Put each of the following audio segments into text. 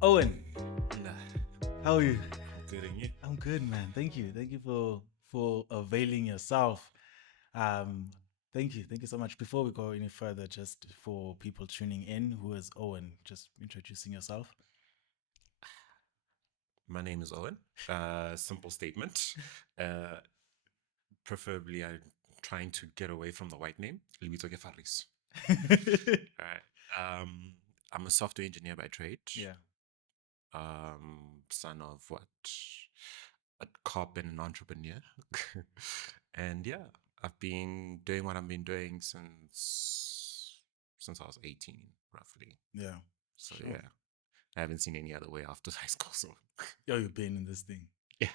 Owen, Nah, how are you? good in you. I'm good, man. Thank you. Thank you for availing yourself. Um, thank you so much. Before we go any further, just for people tuning in, who is Owen? Just introducing yourself. My name is Owen. Simple statement. Uh, Preferably, I'm trying to get away from the white name. Lebitso ke Pfariso. Alright. I'm a software engineer by trade. Yeah. Son of what? A cop and an entrepreneur. And yeah, I've been doing what I've been doing since I was 18, roughly. Yeah. So Sure. yeah, I haven't seen any other way after high school. So Yo, you've been in this thing. yeah.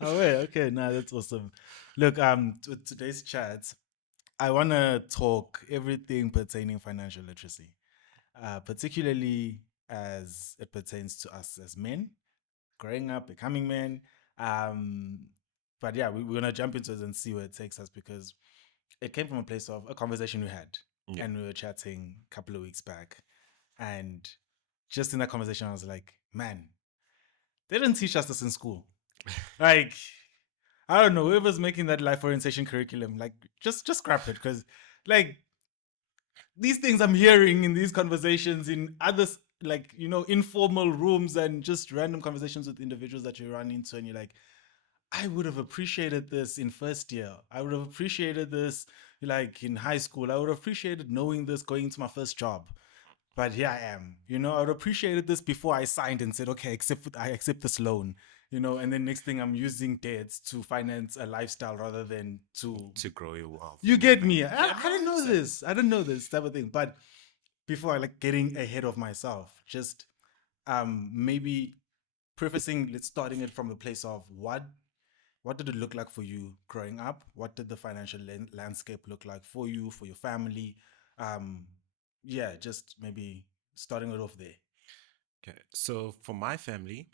Oh wait, okay, nah, that's awesome. Look, with today's chat, I wanna talk everything pertaining financial literacy. Particularly as it pertains to us as men, growing up, becoming men. Um, but yeah, we're gonna jump into it and see where it takes us because it came from a place of a conversation we had, Yeah. and we were chatting a couple of weeks back, and just in that conversation, I was like, man, they didn't teach us this in school. Like, I don't know, whoever's making that life orientation curriculum, like, just scrap it because, like, these things I'm hearing in these conversations in other like informal rooms and just random conversations with individuals that you run into and you're like, I would have appreciated this in first year. I would have appreciated this like in high school. I would have appreciated knowing this going into my first job. But here I am. I would have appreciated this before I signed and said, okay, I accept this loan. And then next thing I'm using debts to finance a lifestyle rather than to. To grow your wealth You and get everything. me? Yeah, I no, didn't know 100%. this. I didn't know this type of thing. But before I like getting ahead of myself, just maybe prefacing, let's starting it from the place of what did it look like for you growing up? What did the financial landscape look like for you, for your family? Um, yeah, just maybe starting it off there. Okay. So for my family,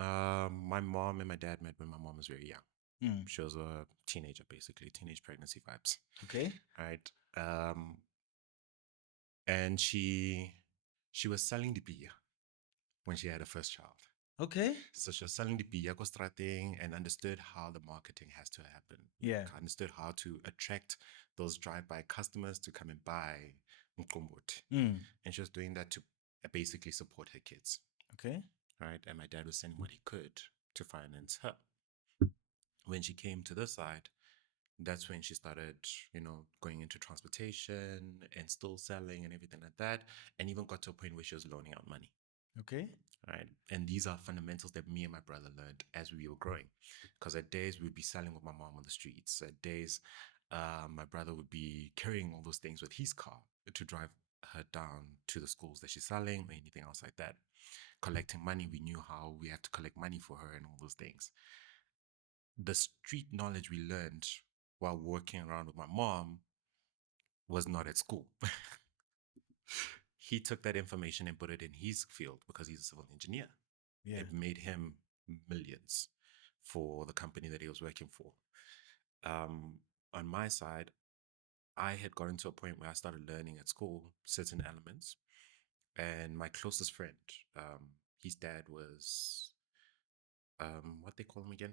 my mom and my dad met when my mom was very young. Mm, She was a teenager, basically, teenage pregnancy vibes. okay. Right. And she was selling the beer when she had her first child. Okay. So she was selling the beer strating and understood how the marketing has to happen. Yeah. Understood how to attract those drive-by customers to come and buy mqombothi. Mm, And she was doing that to basically support her kids. okay. Right. And my dad was sending what he could to finance her. When she came to this side, that's when she started, going into transportation and still selling and everything like that. And even got to a point where she was loaning out money. Okay. Right. And these are fundamentals that me and my brother learned as we were growing. Because at days we'd be selling with my mom on the streets. At days, my brother would be carrying all those things with his car to drive her down to the schools that she's selling or anything else like that. Collecting money, we knew how we have to collect money for her and all those things. The street knowledge we learned while working around with my mom was not at school. He took that information and put it in his field because he's a civil engineer. Yeah. It made him millions for the company that he was working for. Um, on my side, I had gotten to a point where I started learning at school certain elements. And my closest friend, his dad was, what they call him again?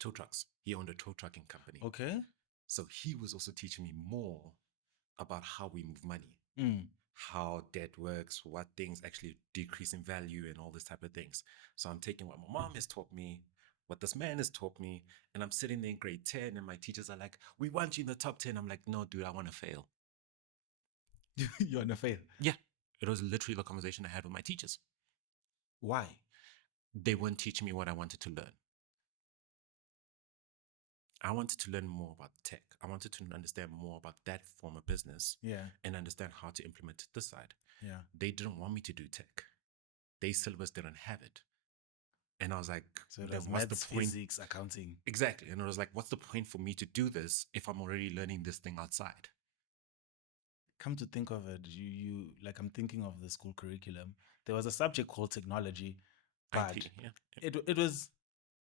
Tow trucks. He owned a tow trucking company. Okay. So he was also teaching me more about how we move money, Mm, how debt works, what things actually decrease in value, and all this type of things. So I'm taking what my mom has taught me, what this man has taught me, and I'm sitting there in grade 10, and my teachers are like, "We want you in the top 10." I'm like, "No, dude, I want to fail." you're on a fail. Yeah, it was literally the conversation I had with my teachers. Why? They weren't teaching me what I wanted to learn. I wanted to learn more about tech. I wanted to understand more about that form of business Yeah. and understand how to implement it this side. Yeah. They didn't want me to do tech. Their syllabus didn't have it. And I was like, So it then was what's the maths, point? physics, accounting. Exactly. And I was like, what's the point for me to do this if I'm already learning this thing outside? Come to think of it, you like I'm thinking of the school curriculum. There was a subject called technology, but IT, yeah.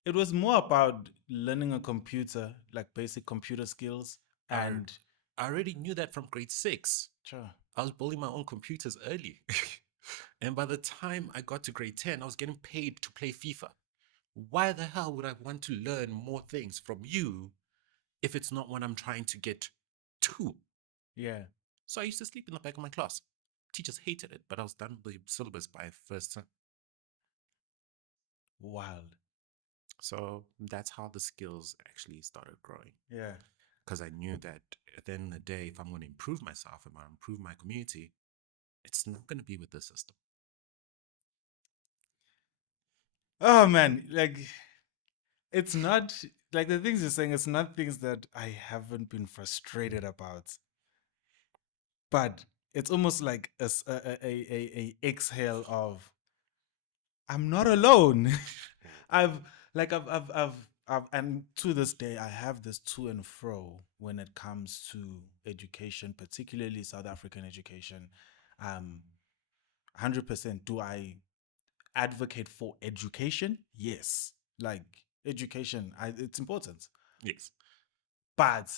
it was more about learning a computer, like basic computer skills. I, And I already knew that from grade 6. sure. I was building my own computers early. And by the time I got to grade 10, I was getting paid to play FIFA. Why the hell would I want to learn more things from you if it's not what I'm trying to get to? Yeah. So I used to sleep in the back of my class. Teachers hated it, but I was done with the syllabus by first time. Wild. So that's how the skills actually started growing. Yeah. Because I knew that at the end of the day, if I'm going to improve myself, if I improve my community, it's not going to be with the system. Oh man, like it's not like the things you're saying, it's not things that I haven't been frustrated about. But it's almost like a exhale of I'm not alone. I've like and to this day I have this to and fro when it comes to education, particularly South African education. 100%. Do I advocate for education? Yes. Like education, it's important. Yes. But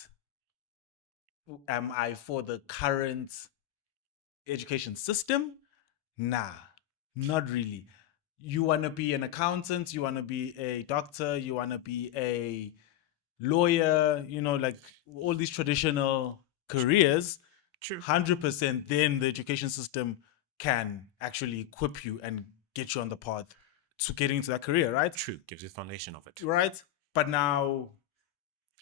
am I for the current education system? Nah, not really. You want to be an accountant, you want to be a doctor, you want to be a lawyer, like all these traditional careers, True. 100%, then the education system can actually equip you and get you on the path to getting into that career, right? True. Gives you the foundation of it. Right? But now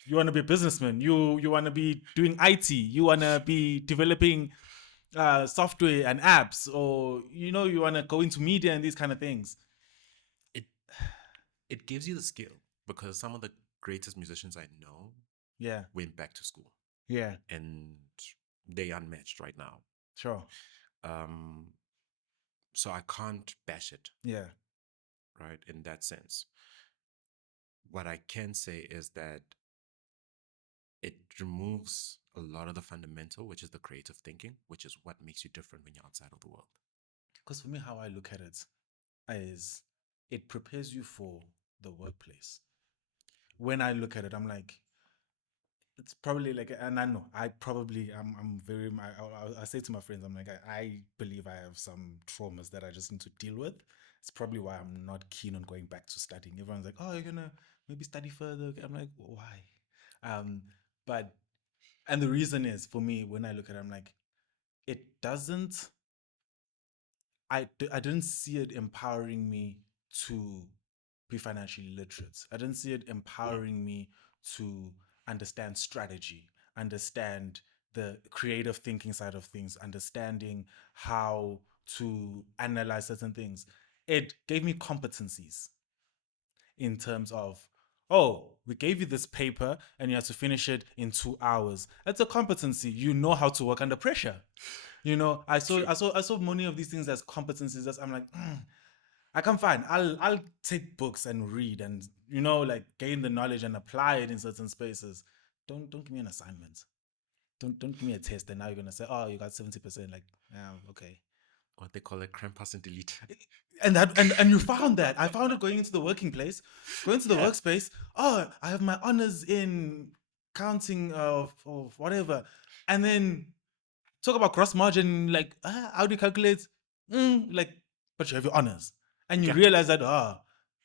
you want to be a businessman, you want to be doing IT, you want to be developing software and apps, or you want to go into media and these kind of things. It it gives you the skill because some of the greatest musicians I know Yeah. went back to school Yeah. and they unmatched right now. Sure. Um, so I can't bash it, Yeah. right? In that sense, what I can say is that it removes a lot of the fundamental, which is the creative thinking, which is what makes you different when you're outside of the world. Because for me, how I look at it is it prepares you for the workplace. When I look at it, I'm like, it's probably like, and I know I'm very, I say to my friends, I'm like, I believe I have some traumas that I just need to deal with. It's probably why I'm not keen on going back to studying. Everyone's like, oh, you're gonna maybe study further. I'm like, why? Um, but and the reason is for me, when I look at it, I'm like, it doesn't, I didn't see it empowering me to be financially literate. I didn't see it empowering me to understand strategy, understand the creative thinking side of things, understanding how to analyze certain things. It gave me competencies in terms of, oh, we gave you this paper and you have to finish it in 2 hours. That's a competency. You know how to work under pressure. True. I saw many of these things as competencies. That I'm like, I can fine. I'll take books and read and like gain the knowledge and apply it in certain spaces. Don't give me an assignment. Don't give me a test and now you're gonna say, oh, you got 70%. Like, yeah, okay. What they call it, cramp pass and delete. And you found that. I found it going into the working place, going to the Yeah. workspace. Oh, I have my honors in counting of whatever. And then talk about cross margin, like how do you calculate? Like, but you have your honors. And you Yeah. realize that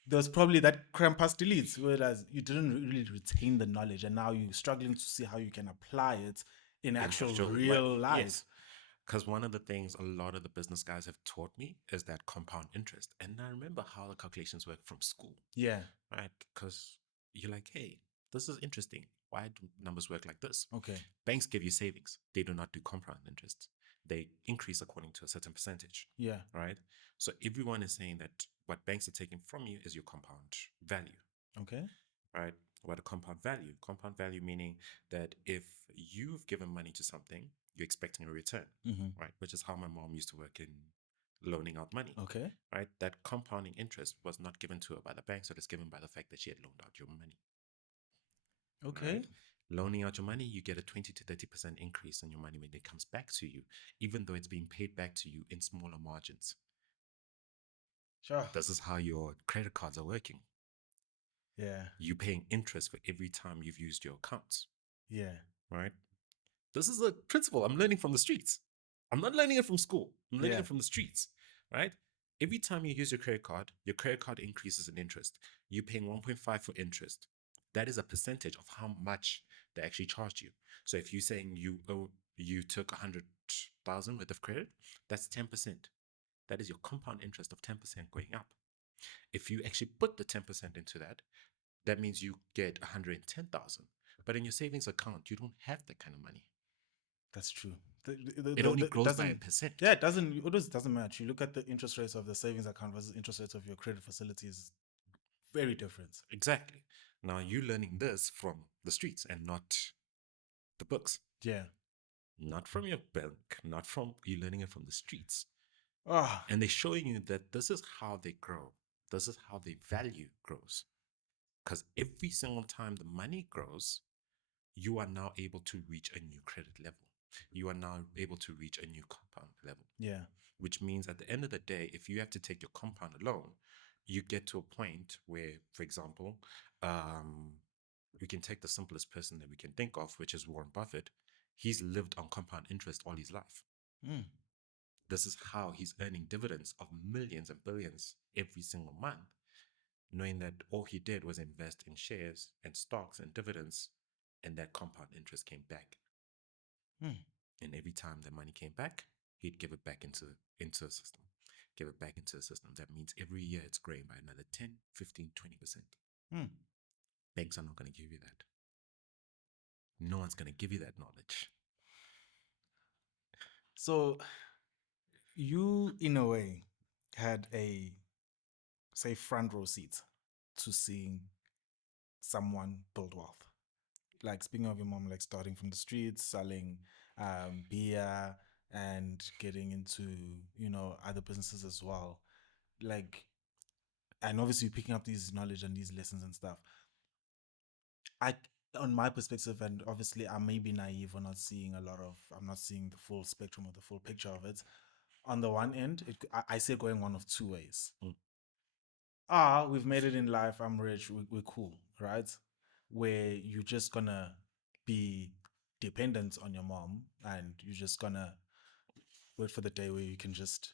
there's probably that cramp past deletes, whereas you didn't really retain the knowledge and now you're struggling to see how you can apply it in In actual actual life. real life. Yes. Because one of the things a lot of the business guys have taught me is that compound interest. And I remember how the calculations work from school, Yeah. right? Because you're like, hey, this is interesting. Why do numbers work like this? Okay. Banks give you savings. They do not do compound interest. They increase according to a certain percentage, Yeah. right? So everyone is saying that what banks are taking from you is your compound value, Okay. right? What a compound value meaning that if you've given money to something, you're expecting a return, right? Which is how my mom used to work in loaning out money, Okay. right? That compounding interest was not given to her by the bank, so it's given by the fact that she had loaned out your money, Okay. right? Loaning out your money, you get a 20 to 30% increase in your money when it comes back to you, even though it's being paid back to you in smaller margins. Sure. This is how your credit cards are working. Yeah. You're paying interest for every time you've used your accounts, Yeah. right? This is a principle I'm learning from the streets. I'm not learning it from school. I'm learning Yeah. it from the streets. right? Every time you use your credit card increases in interest. You're paying 1.5 for interest. That is a percentage of how much they actually charge you. So if you're saying you took 100,000 worth of credit, that's 10%. That is your compound interest of 10% going up. If you actually put the 10% into that, that means you get 110,000. But in your savings account, you don't have that kind of money. That's true. It only It grows by a doesn't. percent. Yeah, it doesn't. It always doesn't match. You look at the interest rates of the savings account versus interest rates of your credit facilities. Very different. Exactly. Now you're learning this from the streets and not the books. Yeah. Not from your bank, not from you learning it from the streets. Ah. And they're showing you that this is how they grow. This is how their value grows. Because every single time the money grows, you are now able to reach a new credit level. You are now able to reach a new compound level. Yeah. Which means at the end of the day, if you have to take your compound alone, you get to a point where, for example, we can take the simplest person that we can think of, which is Warren Buffett. He's lived on compound interest all his life. Mm. This is how he's earning dividends of millions and billions every single month, knowing that all he did was invest in shares and stocks and dividends, and that compound interest came back. Mm. And every time the money came back, he'd give it back into the system. Give it back into the system. That means every year it's growing by another 10, 15, 20%. Mm. Banks are not going to give you that. No one's going to give you that knowledge. So you, in a way, had a, say, front row seat to seeing someone build wealth. Like, speaking of your mom, like starting from the streets, selling beer and getting into, other businesses as well. Like, and obviously picking up these knowledge and these lessons and stuff. I, on my perspective, and obviously I may be naive or not seeing I'm not seeing the full spectrum or the full picture of it. On the one end, I see it going one of two ways. We've made it in life. I'm rich. We're cool, right? Where you're just gonna be dependent on your mom, and you're just gonna wait for the day where you can just,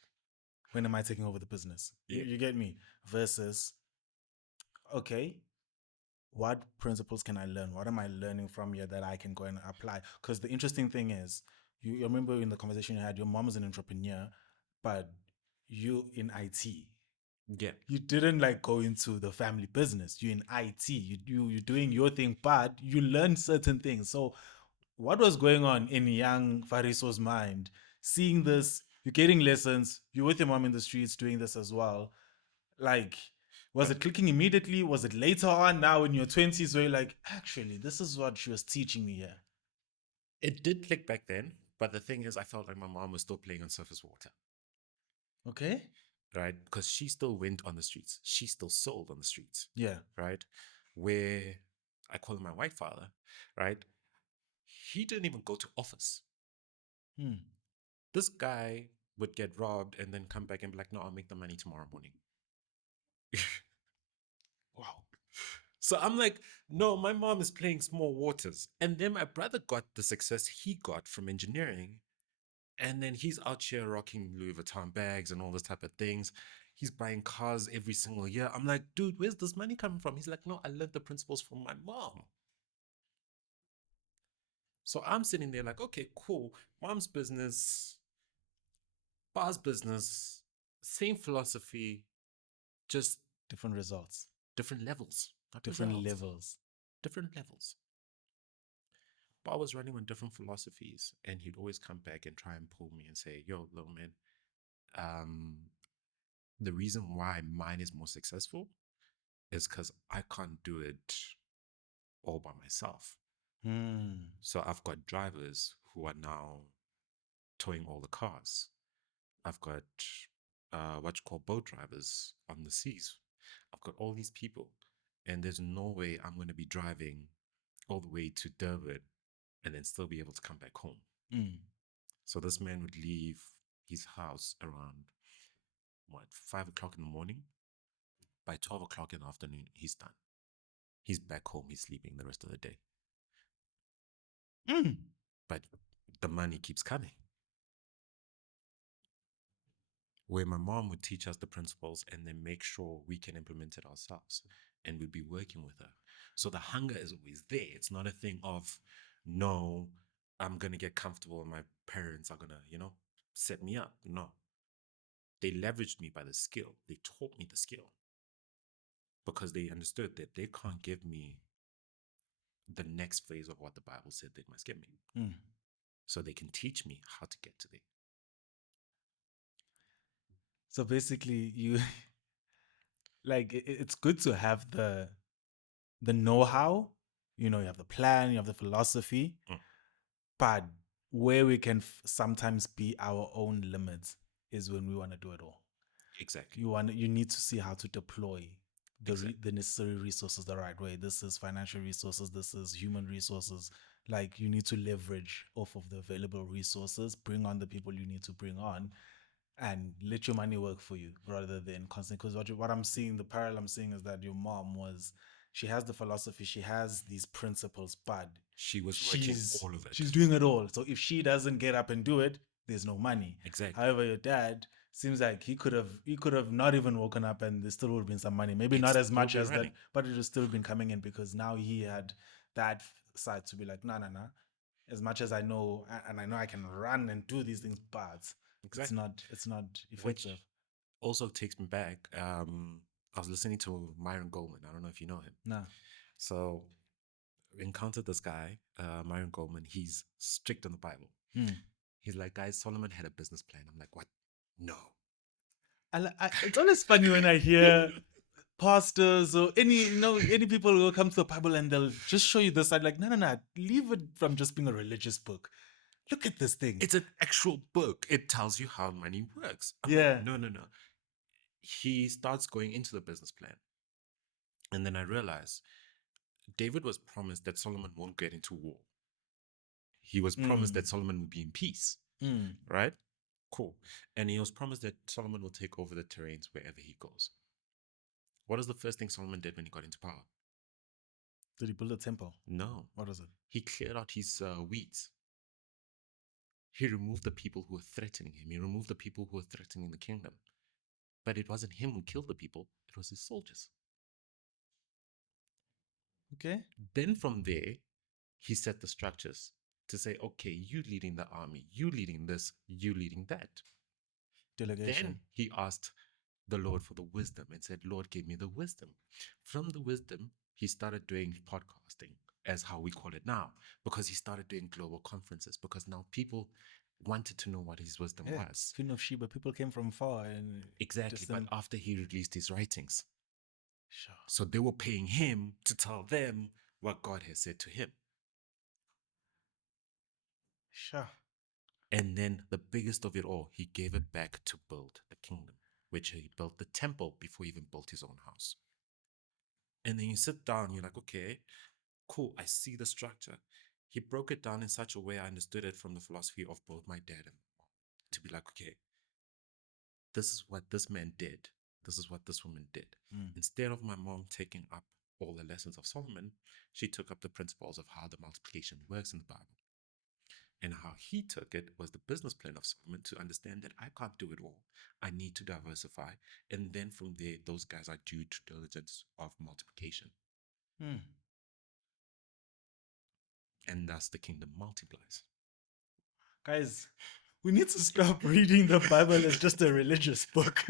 when am I taking over the business? Yeah. You get me? Versus, okay, what principles can I learn? What am I learning from here that I can go and apply? Because the interesting thing is, you remember in the conversation you had, your mom is an entrepreneur, but you in IT. Yeah. You didn't like go into the family business. You're in IT. You're doing your thing, but you learn certain things. So, what was going on in young Pfariso's mind? Seeing this, you're getting lessons. You're with your mom in the streets doing this as well. Like, was it clicking immediately? Was it later on? Now in your 20s, where you're like, actually, this is what she was teaching me here. It did click back then, but the thing is, I felt like my mom was still playing on surface water, Okay. right? Because she still went on the streets. She still sold on the streets, Yeah. right? Where I call him my white father, right? He didn't even go to office. Hmm. This guy would get robbed and then come back and be like, no, I'll make the money tomorrow morning. Wow. So I'm like, no, my mom is playing small waters. And then my brother got the success he got from engineering. And then he's out here rocking Louis Vuitton bags and all this type of things. He's buying cars every single year. I'm like, dude, where's this money coming from? He's like, no, I learned the principles from my mom. So I'm sitting there like, okay, cool. Mom's business, Pa's business, same philosophy, just Different results. different levels. Not Different results, levels. different levels. Pa was running on different philosophies, and he'd always come back and try and pull me and say, yo, little man, um, the reason why mine is more successful is because I can't do it all by myself. Hmm. So I've got drivers who are now towing all the cars. I've got what you call boat drivers on the seas. I've got all these people, and there's no way I'm going to be driving all the way to Durban and then still be able to come back home. Hmm. So this man would leave his house around 5 o'clock in the morning. By 12 o'clock in the afternoon, he's done. He's back home. He's sleeping the rest of the day. Hmm. But the money keeps coming. where my mom would teach us the principles and then make sure we can implement it ourselves. And we'd be working with her. So the hunger is always there. It's not a thing of, no, I'm going to get comfortable and my parents are going to, set me up. No. They leveraged me by the skill. They taught me the skill because they understood that they can't give me the next phase of what the Bible said they must give me. Mm. So they can teach me how to get to there. So basically, you like it's good to have the know-how. You know, you have the plan, you have the philosophy, Mm. but where we can sometimes be our own limits is when we want to do it all. Exactly. You need to see how to deploy Exactly. the necessary resources the right way. This is financial resources, this is human resources. Like, you need to leverage off of the available resources, bring on the people you need to bring on, and let your money work for you rather than constant. Because what I'm seeing, the parallel I'm seeing is that your mom she has the philosophy, she has these principles, but She was working all of it. she's doing it all. So if she doesn't get up and do it, there's no money. Exactly. However, your dad seems like he could have not even woken up and there still would have been some money. Maybe It's not as still much been as that, running. but it would have still been coming in because now he had that side to be like, no. As much as I know, and I know I can run and do these things, but Exactly. it's not Which effective. also takes me back. I was listening to Myron Goldman. I don't know if you know him. No. So encountered this guy, Myron Goldman. He's strict on the Bible. Hmm. He's like, guys, Solomon had a business plan. I'm like, what? No. It's always funny when I hear pastors or any people who come to the Bible and they'll just show you this side, like, no, leave it from just being a religious book. Look at this thing. It's an actual book. It tells you how money works. I'm Yeah. like, no. He starts going into the business plan. And then I realize David was promised that Solomon won't get into war. He was promised that Solomon would be in peace, right? Cool. And he was promised that Solomon will take over the terrains wherever he goes. What is the first thing Solomon did when he got into power? Did he build a temple? No. What was it? He cleared out his weeds. He removed the people who were threatening him. He removed the people who were threatening the kingdom. But it wasn't him who killed the people, it was his soldiers. Okay. Then from there, he set the structures to say, okay, you leading the army, you leading this, you leading that. Delegation. Then he asked the Lord for the wisdom and said, Lord, give me the wisdom. From the wisdom, he started doing podcasting, as how we call it now, because he started doing global conferences, because now people wanted to know what his wisdom was. Queen of Sheba, people came from far and Exactly, but after he released his writings. Sure. So they were paying him to tell them what God has said to him. Sure. And then the biggest of it all, he gave it back to build the kingdom, which he built the temple before he even built his own house. And then you sit down, you're like, okay, cool, I see the structure. He broke it down in such a way I understood it from the philosophy of both my dad and mom, to be like, okay, this is what this man did. This is what this woman did. Instead of my mom taking up all the lessons of Solomon, she took up the principles of how the multiplication works in the Bible. And how he took it was the business plan of Solomon to understand that I can't do it all. I need to diversify. And then from there, those guys are due diligence of multiplication. And thus the kingdom multiplies. Guys, we need to stop reading the Bible as just a religious book.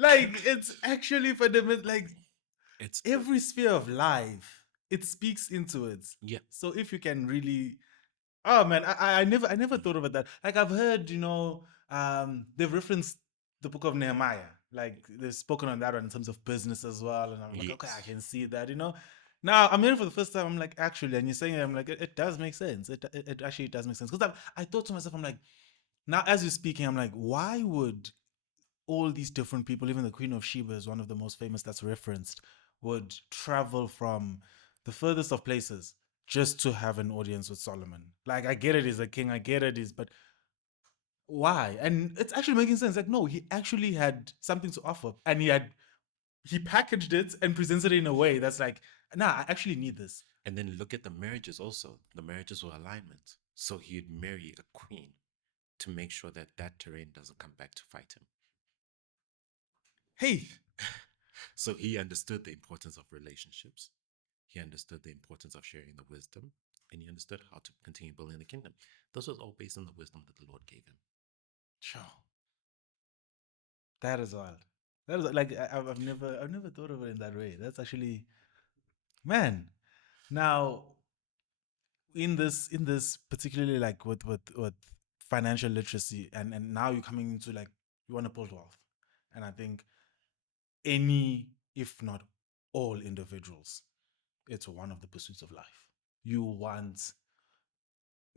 Like, it's actually fundamental. Like, It's every sphere of life, it speaks into it. Yeah. So if you can really, oh man, I never thought about that. Like, I've heard, they've referenced the book of Nehemiah. Like, they've spoken on that one in terms of business as well. And I'm like, okay, I can see that, Now I'm hearing for the first time. I'm like, actually, and you're saying it, I'm like, it does make sense. It actually does make sense. Because I thought to myself, I'm like, now as you're speaking, I'm like, why would all these different people, even the Queen of Sheba is one of the most famous that's referenced, would travel from the furthest of places just to have an audience with Solomon? Like, I get it, he's a king, I get it, but why? And it's actually making sense. Like, no, he actually had something to offer, and he packaged it and presented it in a way that's like, nah, I actually need this. And then look at the marriages also. The marriages were alignment. So he'd marry a queen. to make sure that that terrain doesn't come back to fight him. Hey, So he understood the importance of relationships. He understood the importance of sharing the wisdom, and he understood how to continue building the kingdom. This was all based on the wisdom that the Lord gave him. sure. That is wild. That is like I've never thought of it in that way. That's actually, man. Now in this particularly like with financial literacy, and now you're coming into like you want to build wealth, and I think any, if not all individuals, it's one of the pursuits of life. You want,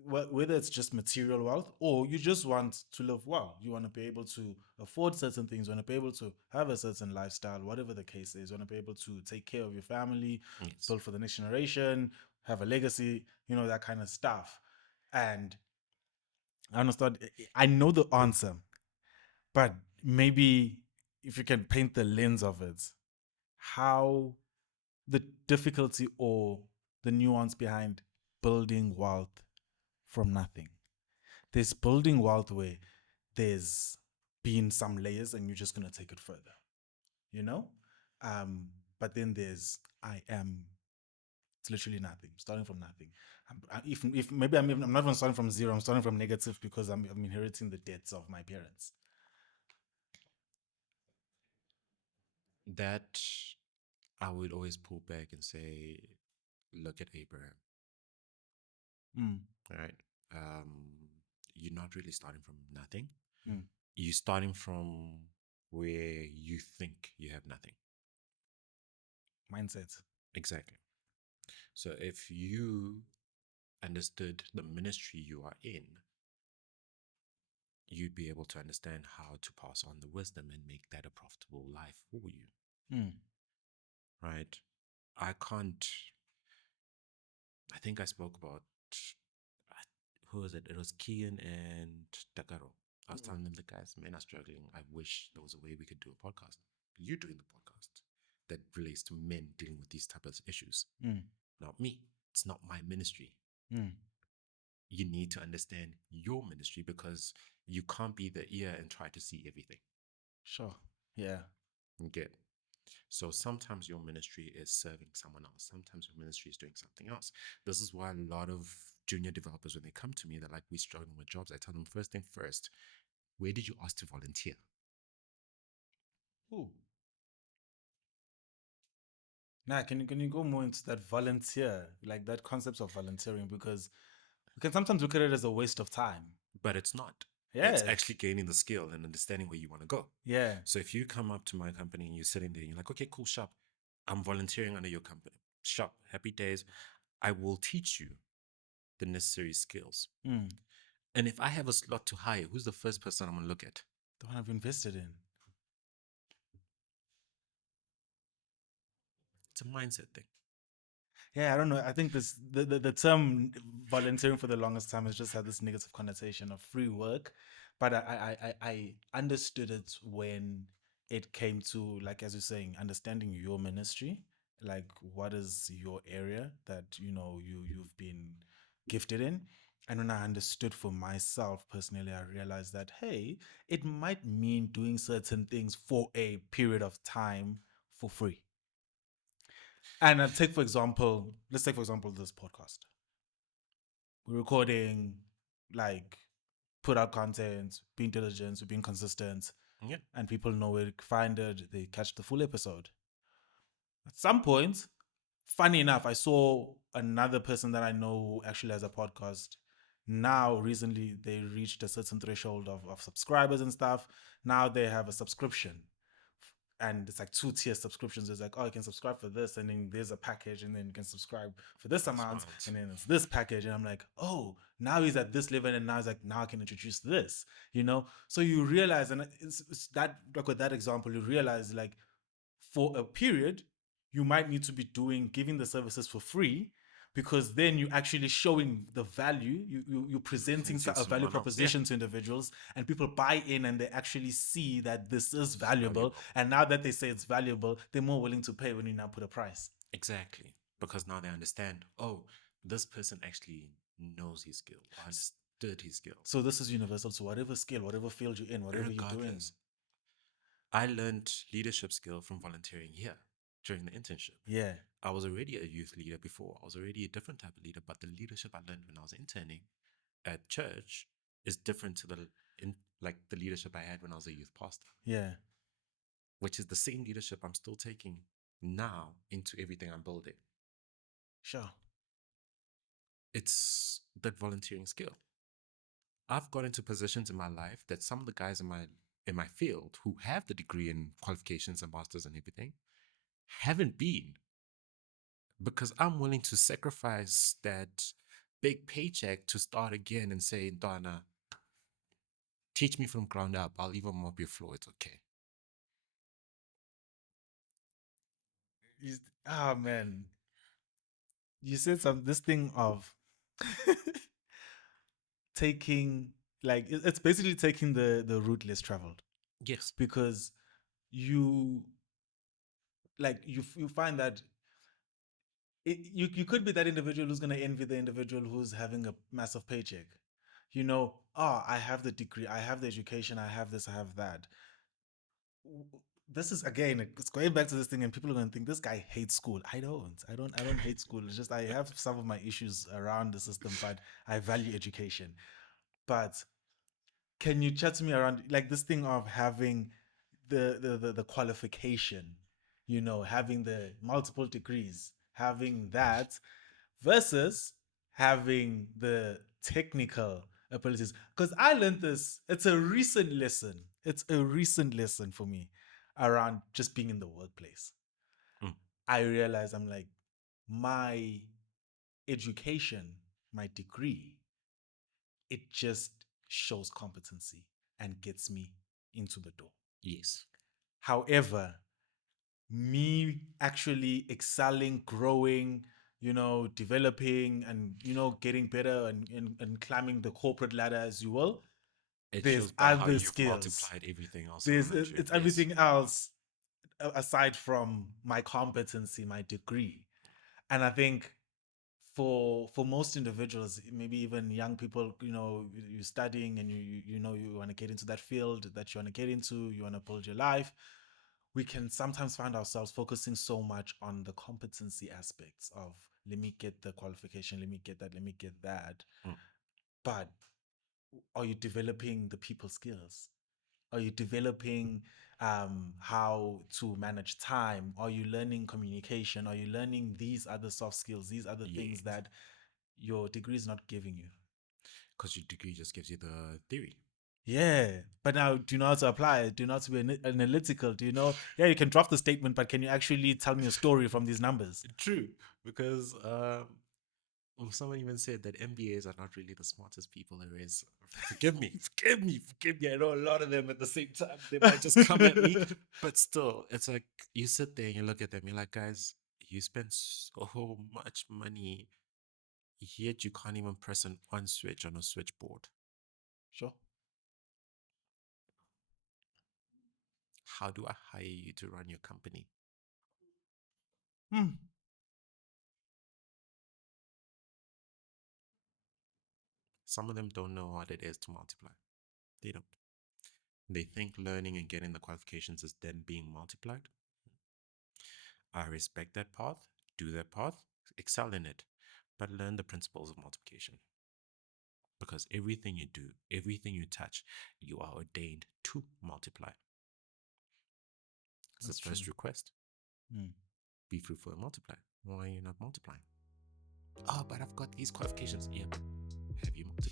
whether it's just material wealth or you just want to live well, you want to be able to afford certain things, you want to be able to have a certain lifestyle, whatever the case is, you want to be able to take care of your family, Yes. build for the next generation, have a legacy, that kind of stuff. And I understand, I know the answer, but maybe if you can paint the lens of it, how the difficulty or the nuance behind building wealth from nothing. There's building wealth where there's been some layers and you're just gonna take it further, you know. But then there's it's literally nothing, starting from nothing. If maybe I'm not even starting from zero, I'm starting from negative because I'm inheriting the debts of my parents. That I would always pull back and say, look at Abraham, Mm, right? You're not really starting from nothing. mm, You're starting from where you think you have nothing. mindset. Exactly. So if you understood the ministry you are in, you'd be able to understand how to pass on the wisdom and make that a profitable life for you, Mm, right? I can't, I think I spoke about, who was it? It was Kian and Takaro. I was telling them, the guys, men are struggling. I wish there was a way we could do a podcast. You're doing the podcast that relates to men dealing with these types of issues. mm, Not me. It's not my ministry. mm. You need to understand your ministry because you can't be the ear and try to see everything. Sure. Yeah. You get. So sometimes your ministry is serving someone else. Sometimes your ministry is doing something else. This is why a lot of junior developers, when they come to me, they're like, we're struggling with jobs. I tell them, first thing first, where did you ask to volunteer? Ooh. Now, can you go more into that volunteer, like that concept of volunteering? Because we can sometimes look at it as a waste of time. But it's not. Yeah. It's actually gaining the skill and understanding where you want to go. Yeah. So if you come up to my company and you're sitting there and you're like, okay, cool, shop. I'm volunteering under your company. Shop, happy days. I will teach you the necessary skills. Mm. And if I have a slot to hire, who's the first person I'm going to look at? The one I've invested in. It's a mindset thing. Yeah, I don't know. I think the term volunteering for the longest time has just had this negative connotation of free work, but I understood it when it came to, like, as you're saying, understanding your ministry, like what is your area that you've been gifted in. And when I understood for myself personally, I realized that, hey, it might mean doing certain things for a period of time for free. And let's take for example this podcast. We're recording, like, put out content, being diligent, we're being consistent, Yeah. and people know where to find it. They catch the full episode. At some point, funny enough, I saw another person that I know who actually has a podcast. Now, recently, they reached a certain threshold of subscribers and stuff. Now they have a subscription. And it's like 2-tier subscriptions. It's like, oh, you can subscribe for this, and then there's a package, and then you can subscribe for this amount, and then it's this package. And I'm like, oh, now he's at this level, and now he's like, now I can introduce this, So you realize, and it's that, like with that example, you realize, like, for a period, you might need to be giving the services for free, because then you're actually showing the value. You're presenting a value proposition to individuals, and people buy in, and they actually see that this is valuable. And now that they say it's valuable, they're more willing to pay when you now put a price. Exactly. Because now they understand, oh, this person actually knows his skill. dirty skills. So this is universal to whatever skill, whatever field you're in, whatever you're doing. Regardless, I learned leadership skill from volunteering here during the internship. Yeah. I was already a youth leader before. I was already a different type of leader, but the leadership I learned when I was interning at church is different to the leadership I had when I was a youth pastor, Yeah. which is the same leadership I'm still taking now into everything I'm building. Sure. It's that volunteering skill. I've got into positions in my life that some of the guys in my field who have the degree and qualifications and masters and everything haven't been, because I'm willing to sacrifice that big paycheck to start again and say, Donna, teach me from ground up. I'll even mop your floor. It's okay. Ah, man. You said this thing of taking, like, it's basically taking the route less traveled, Yes. because you you find that you could be that individual who's going to envy the individual who's having a massive paycheck. I have the degree, I have the education, I have this, I have that. This is, again, it's going back to this thing, and people are going to think this guy hates school. I don't hate school. It's just I have some of my issues around the system, but I value education. But can you chat to me around, like, this thing of having the qualification, having the multiple degrees, having that, versus having the technical abilities? Because I learned this. It's a recent lesson. It's a recent lesson for me around just being in the workplace. Mm. I realized, I'm like, my education, my degree, it just shows competency and gets me into the door. Yes. However, me actually excelling, growing, developing, and, getting better, and climbing the corporate ladder, as you will, It there's shows by how other you've skills. multiplied everything else There's around you. it's Yes. everything else aside from my competency, my degree. And I think for most individuals, maybe even young people, you're studying, and you want to get into that field that you want to get into, you want to build your life. We can sometimes find ourselves focusing so much on the competency aspects of, let me get the qualification, let me get that, let me get that. Mm. But are you developing the people skills? Are you developing how to manage time? Are you learning communication? Are you learning these other soft skills, these other things Yes. that your degree is not giving you? Because your degree just gives you the theory. Yeah, but now, do you know how to apply it? Do you know how to be analytical? Do you know? Yeah, you can draft the statement, but can you actually tell me a story from these numbers? True. Because someone even said that MBAs are not really the smartest people there is. Forgive me, forgive me, forgive me. I know a lot of them at the same time. They might just come at me. But still, it's like you sit there and you look at them, you're like, guys, you spend so much money, yet you can't even press an on switch on a switchboard. Sure. How do I hire you to run your company? Hmm. Some of them don't know what it is to multiply. They don't. They think learning and getting the qualifications is them being multiplied. I respect that path, do that path, excel in it, but learn the principles of multiplication. Because everything you do, everything you touch, you are ordained to multiply. It's That's the first true. request. Hmm. Be fruitful and multiply. Why are you not multiplying? Oh, but I've got these qualifications. Yep. Have you multiplied?